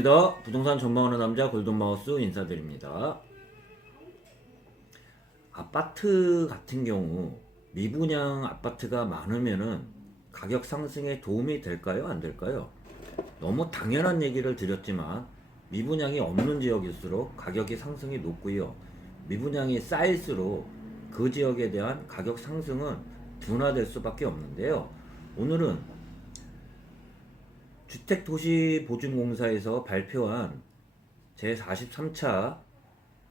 반갑습니다. 부동산 전망하는 남자 골든마우스 인사드립니다. 아파트 같은 경우 미분양 아파트가 많으면은 가격 상승에 도움이 될까요? 안 될까요? 너무 당연한 얘기를 드렸지만 미분양이 없는 지역일수록 가격이 상승이 높고요. 미분양이 쌓일수록 그 지역에 대한 가격 상승은 둔화될 수밖에 없는데요. 오늘은 주택도시보증공사에서 발표한 제43차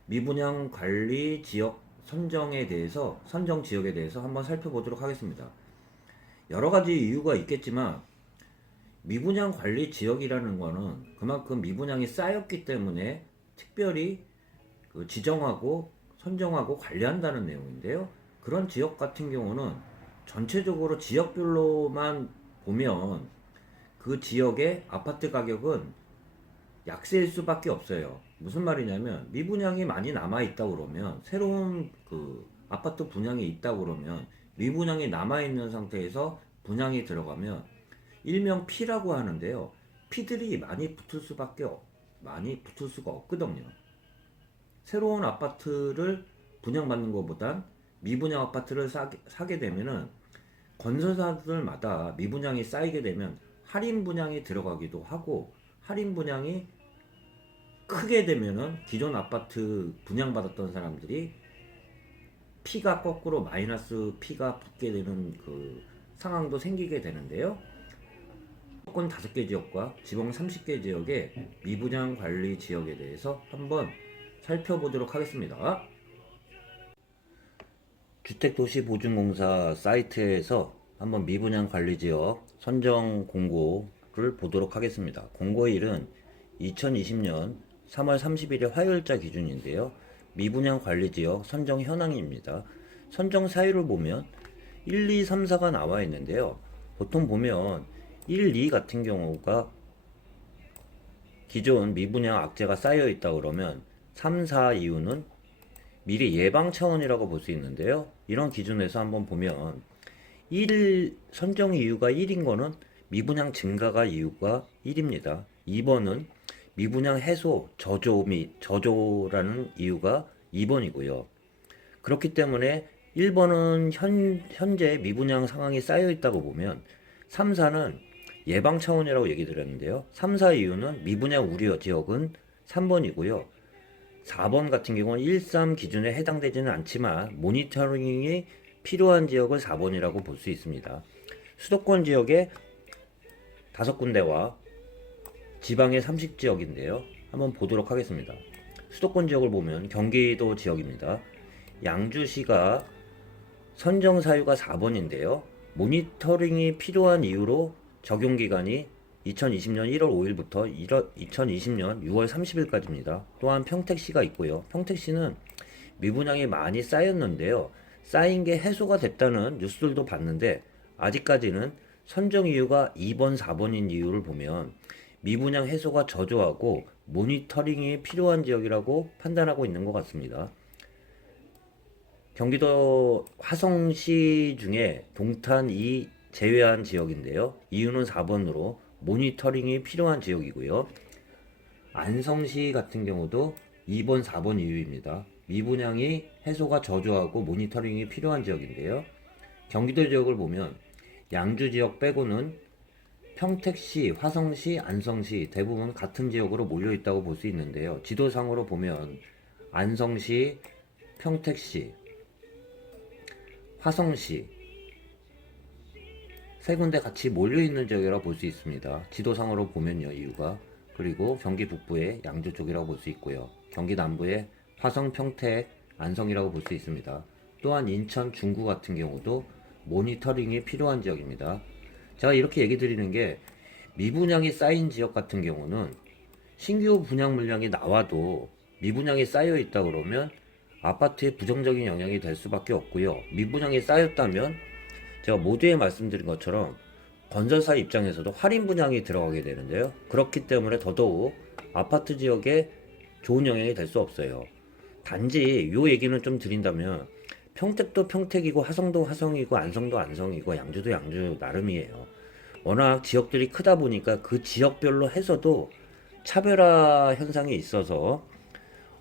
미분양 관리 지역 선정 지역에 대해서 한번 살펴보도록 하겠습니다. 여러 가지 이유가 있겠지만 미분양 관리 지역이라는 거는 그만큼 미분양이 쌓였기 때문에 특별히 지정하고 선정하고 관리한다는 내용인데요. 그런 지역 같은 경우는 전체적으로 지역별로만 보면 그 지역의 아파트 가격은 약세일 수밖에 없어요. 무슨 말이냐면 미분양이 많이 남아있다 그러면 새로운 아파트 분양이 있다 그러면 미분양이 남아있는 상태에서 분양이 들어가면 일명 피라고 하는데요. 피들이 많이 붙을 수가 없거든요. 새로운 아파트를 분양받는 것보단 미분양 아파트를 사게 되면은 건설사들마다 미분양이 쌓이게 되면 할인 분양이 들어가기도 하고, 할인 분양이 크게 되면은 기존 아파트 분양받았던 사람들이 피가 거꾸로 마이너스 피가 붙게 되는 상황도 생기게 되는데요. 수도권 5개 지역과 지방 30개 지역의 미분양 관리 지역에 대해서 한번 살펴보도록 하겠습니다. 주택도시보증공사 사이트에서 한번 미분양 관리지역 선정 공고를 보도록 하겠습니다. 공고일은 2020년 3월 31일 화요일자 기준인데요. 미분양 관리지역 선정 현황입니다. 선정 사유를 보면 1, 2, 3, 4가 나와 있는데요. 보통 보면 1, 2 같은 경우가 기존 미분양 악재가 쌓여 있다 그러면 3, 4 이유는 미리 예방 차원이라고 볼 수 있는데요. 이런 기준에서 한번 보면 1 선정 이유가 1인 거는 미분양 증가가 이유가 1입니다. 2번은 미분양 해소, 저조라는 이유가 2번이고요. 그렇기 때문에 1번은 현재 미분양 상황이 쌓여 있다고 보면 3, 4는 예방 차원이라고 얘기 드렸는데요. 3, 4 이유는 미분양 우려 지역은 3번이고요. 4번 같은 경우는 1, 3 기준에 해당되지는 않지만 모니터링이 필요한 지역을 4번이라고 볼 수 있습니다. 수도권 지역에 5군데와 지방의 30지역인데요. 한번 보도록 하겠습니다. 수도권 지역을 보면 경기도 지역입니다. 양주시가 선정 사유가 4번인데요. 모니터링이 필요한 이유로 적용기간이 2020년 1월 5일부터 2020년 6월 30일까지입니다. 또한 평택시가 있고요. 평택시는 미분양이 많이 쌓였는데요. 쌓인 게 해소가 됐다는 뉴스들도 봤는데 아직까지는 선정 이유가 2번, 4번인 이유를 보면 미분양 해소가 저조하고 모니터링이 필요한 지역이라고 판단하고 있는 것 같습니다. 경기도 화성시 중에 동탄이 제외한 지역인데요. 이유는 4번으로 모니터링이 필요한 지역이고요. 안성시 같은 경우도 2번, 4번 이유입니다. 미분양이 해소가 저조하고 모니터링이 필요한 지역인데요. 경기도 지역을 보면 양주 지역 빼고는 평택시, 화성시, 안성시 대부분 같은 지역으로 몰려 있다고 볼 수 있는데요. 지도상으로 보면 안성시, 평택시, 화성시 세 군데 같이 몰려 있는 지역이라고 볼 수 있습니다. 지도상으로 보면요, 이유가. 그리고 경기 북부의 양주 쪽이라고 볼 수 있고요. 경기 남부의 화성, 평택, 안성이라고 볼 수 있습니다. 또한 인천, 중구 같은 경우도 모니터링이 필요한 지역입니다. 제가 이렇게 얘기 드리는 게 미분양이 쌓인 지역 같은 경우는 신규 분양 물량이 나와도 미분양이 쌓여 있다 그러면 아파트에 부정적인 영향이 될 수밖에 없고요. 미분양이 쌓였다면 제가 모두에 말씀드린 것처럼 건설사 입장에서도 할인 분양이 들어가게 되는데요. 그렇기 때문에 더더욱 아파트 지역에 좋은 영향이 될 수 없어요. 단지 요 얘기는 좀 드린다면 평택도 평택이고 화성도 화성이고 안성도 안성이고 양주도 양주 나름이에요. 워낙 지역들이 크다 보니까 그 지역별로 해서도 차별화 현상이 있어서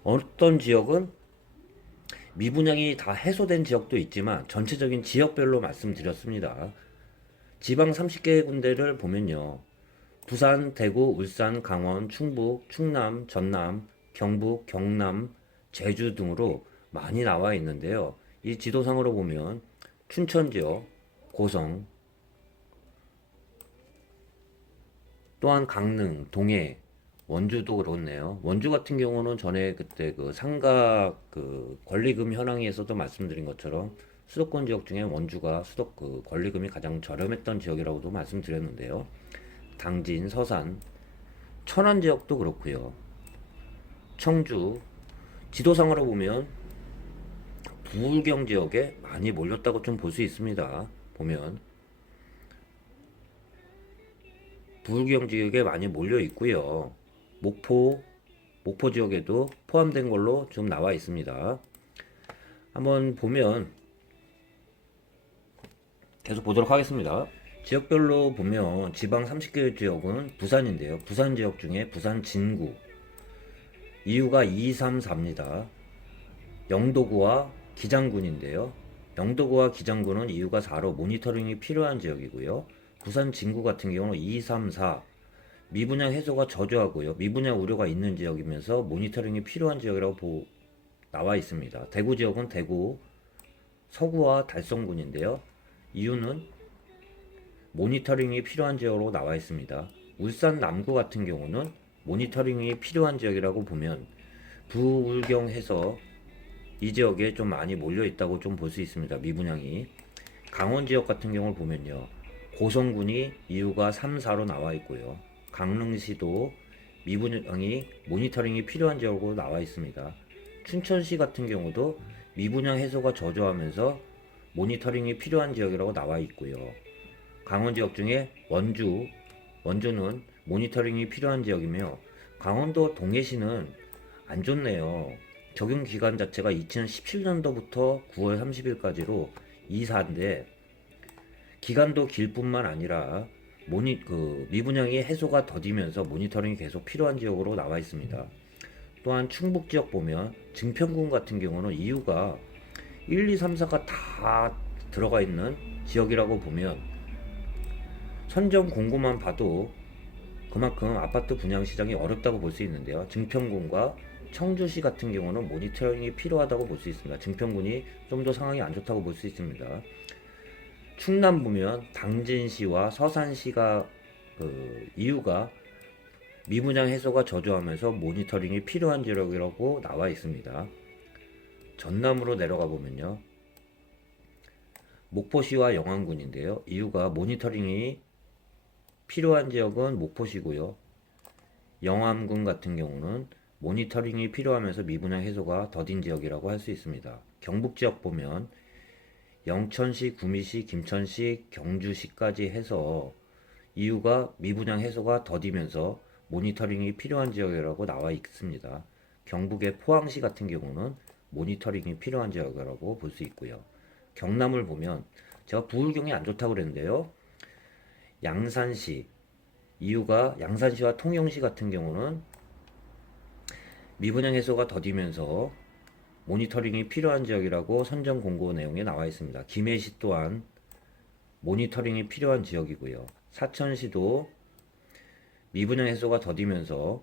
어떤 지역은 미분양이 다 해소된 지역도 있지만 전체적인 지역별로 말씀드렸습니다. 지방 30개 군데를 보면요. 부산, 대구, 울산, 강원, 충북, 충남, 전남, 경북, 경남, 제주 등으로 많이 나와 있는데요. 이 지도상으로 보면 춘천 지역, 고성, 또한 강릉, 동해, 원주도 그렇네요. 원주 같은 경우는 전에 그때 그 상가 그 권리금 현황에서도 말씀드린 것처럼 수도권 지역 중에 원주가 수도 그 권리금이 가장 저렴했던 지역이라고도 말씀드렸는데요. 당진, 서산, 천안 지역도 그렇고요. 청주, 지도상으로 보면 부울경 지역에 많이 몰렸다고 좀 볼 수 있습니다. 보면 부울경 지역에 많이 몰려 있고요. 목포 지역에도 포함된 걸로 좀 나와 있습니다. 한번 보면 계속 보도록 하겠습니다. 지역별로 보면 지방 30개 지역은 부산인데요. 부산 지역 중에 부산 진구 이유가 2, 3, 4입니다. 영도구와 기장군인데요. 영도구와 기장군은 이유가 4로 모니터링이 필요한 지역이고요. 부산 진구 같은 경우는 2, 3, 4 미분양 해소가 저조하고요. 미분양 우려가 있는 지역이면서 모니터링이 필요한 지역이라고 나와 있습니다. 대구 지역은 대구 서구와 달성군인데요. 이유는 모니터링이 필요한 지역으로 나와 있습니다. 울산 남구 같은 경우는 모니터링이 필요한 지역이라고 보면 부울경해서 이 지역에 좀 많이 몰려 있다고 좀 볼 수 있습니다. 미분양이. 강원 지역 같은 경우를 보면요. 고성군이 이유가 3, 4로 나와 있고요. 강릉시도 미분양이 모니터링이 필요한 지역으로 나와 있습니다. 춘천시 같은 경우도 미분양 해소가 저조하면서 모니터링이 필요한 지역이라고 나와 있고요. 강원 지역 중에 원주는 모니터링이 필요한 지역이며 강원도 동해시는 안 좋네요. 적용 기간 자체가 2017년도부터 9월 30일까지로 2사인데 기간도 길 뿐만 아니라 미분양이 해소가 더디면서 모니터링이 계속 필요한 지역으로 나와 있습니다. 또한 충북 지역 보면 증평군 같은 경우는 이유가 1, 2, 3, 4가 다 들어가 있는 지역이라고 보면 선정 공고만 봐도 그만큼 아파트 분양 시장이 어렵다고 볼 수 있는데요. 증평군과 청주시 같은 경우는 모니터링이 필요하다고 볼 수 있습니다. 증평군이 좀 더 상황이 안 좋다고 볼 수 있습니다. 충남 보면 당진시와 서산시가 이유가 미분양 해소가 저조하면서 모니터링이 필요한 지역이라고 나와 있습니다. 전남으로 내려가 보면요. 목포시와 영암군인데요. 이유가 모니터링이 필요한 지역은 목포시고요. 영암군 같은 경우는 모니터링이 필요하면서 미분양 해소가 더딘 지역이라고 할 수 있습니다. 경북 지역 보면 영천시, 구미시, 김천시, 경주시까지 해서 이유가 미분양 해소가 더디면서 모니터링이 필요한 지역이라고 나와 있습니다. 경북의 포항시 같은 경우는 모니터링이 필요한 지역이라고 볼 수 있고요. 경남을 보면 제가 부울경이 안 좋다고 그랬는데요. 양산시 이유가 양산시와 통영시 같은 경우는 미분양 해소가 더디면서 모니터링이 필요한 지역이라고 선정 공고 내용에 나와 있습니다. 김해시 또한 모니터링이 필요한 지역이고요. 사천시도 미분양 해소가 더디면서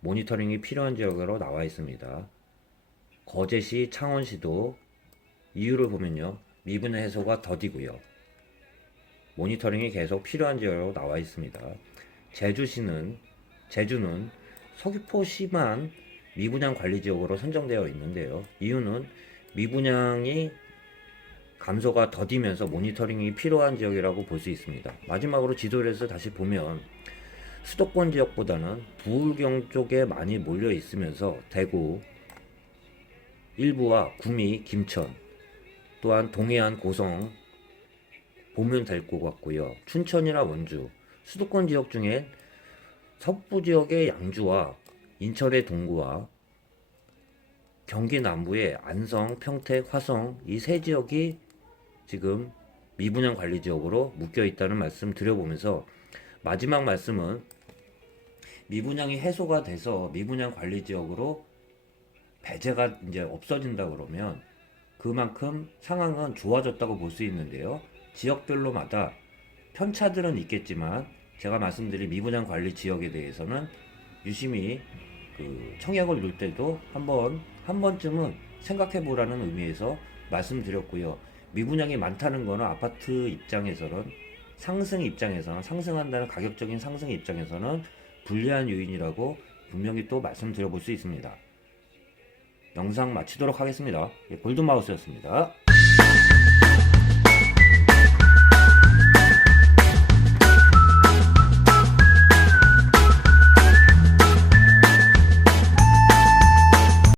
모니터링이 필요한 지역으로 나와 있습니다. 거제시, 창원시도 이유를 보면요. 미분양 해소가 더디고요. 모니터링이 계속 필요한 지역으로 나와 있습니다. 제주는 서귀포시만 미분양 관리 지역으로 선정되어 있는데요. 이유는 미분양이 감소가 더디면서 모니터링이 필요한 지역이라고 볼 수 있습니다. 마지막으로 지도에서 다시 보면 수도권 지역보다는 부울경 쪽에 많이 몰려 있으면서 대구 일부와 구미, 김천 또한 동해안, 고성 보면 될 것 같고요. 춘천이나 원주 수도권 지역 중에 서부 지역의 양주와 인천의 동구와 경기 남부의 안성, 평택, 화성 이 세 지역이 지금 미분양 관리 지역으로 묶여 있다는 말씀 드려보면서 마지막 말씀은 미분양이 해소가 돼서 미분양 관리 지역으로 배제가 이제 없어진다 그러면 그만큼 상황은 좋아졌다고 볼 수 있는데요. 지역별로마다 편차들은 있겠지만 제가 말씀드린 미분양 관리 지역에 대해서는 유심히 청약을 넣을 때도 한 번쯤은 생각해 보라는 의미에서 말씀드렸고요. 미분양이 많다는 거는 아파트 입장에서는 상승한다는 가격적인 상승 입장에서는 불리한 요인이라고 분명히 또 말씀드려 볼 수 있습니다. 영상 마치도록 하겠습니다. 골든마우스였습니다.